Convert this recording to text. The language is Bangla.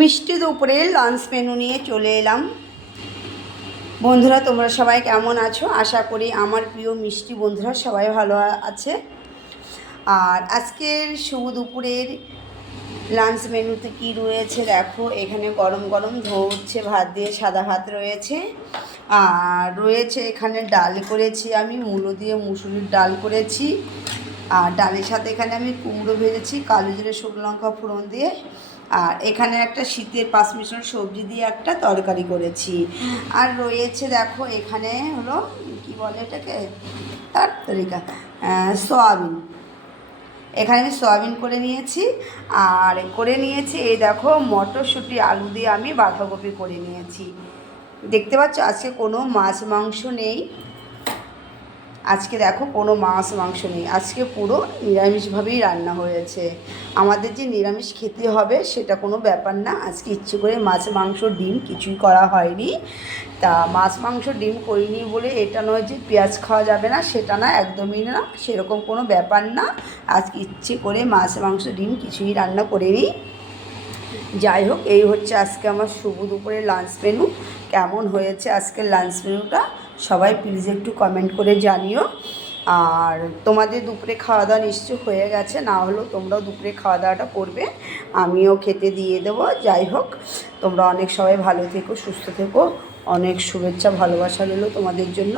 মিষ্টি দুপুরে লাঞ্চ মেনু নিয়ে চলে এলাম। বন্ধুরা, তোমরা সবাই কেমন আছো? আশা করি আমার প্রিয় মিষ্টি বন্ধুরা সবাই ভালো আছে। আর আজকের শুভ দুপুরের লাঞ্চ মেনুতে কি রয়েছে দেখো। এখানে গরম গরম ধোচ্ছে ভাত দিয়ে সাদা ভাত রয়েছে, আর রয়েছে এখানে ডাল করেছি, আমি মূলো দিয়ে মুসুরির ডাল করেছি। আর ডালের সাথে এখানে আমি কুমড়ো ভেজেছি কালো জিরে শুকনো লঙ্কা ফোড়ন দিয়ে। আর এখানে একটা শীতের পাঁচ মিশন সবজি দিয়ে একটা তরকারি করেছি। আর রয়েছে দেখো এখানে হলো কি বলে এটাকে, তার তরিকা, সয়াবিন। এখানে আমি সয়াবিন করে নিয়েছি। আর করে নিয়েছি এই দেখো মটরশুঁটি আলু দিয়ে আমি বাঁধাকপি করে নিয়েছি। দেখতে পাচ্ছ আজকে কোনো মাছ মাংস নেই। আজকে দেখো কোনো মাছ মাংস নেই, আজকে পুরো নিরামিষভাবেই রান্না হয়েছে। আমাদের যে নিরামিষ খেতে হবে সেটা কোনো ব্যাপার না, আজকে ইচ্ছে করে মাছ মাংস ডিম কিছুই করা হয়নি। তা মাছ মাংস ডিম করিনি বলে এটা নয় যে পেঁয়াজ খাওয়া যাবে না, সেটা না, একদমই না, সেরকম কোনো ব্যাপার না। আজকে ইচ্ছে করে মাছ মাংস ডিম কিছুই রান্না করিনি। যাই হোক, এই হচ্ছে আজকে আমার শুভ দুপুরের লাঞ্চ মেনু। কেমন হয়েছে আজকের লাঞ্চ মেনুটা সবাই প্লিজ একটু কমেন্ট করে জানিও। আর তোমাদের দুপুরে খাওয়া দাওয়া নিশ্চয় হয়ে গেছে, না হলেও তোমরাও দুপুরে খাওয়া দাওয়াটা করবে, আমিও খেতে দিয়ে দেবো। যাই হোক, তোমরা অনেক সবাই ভালো থেকো, সুস্থ থেকো, অনেক শুভেচ্ছা ভালোবাসা রইল তোমাদের জন্য।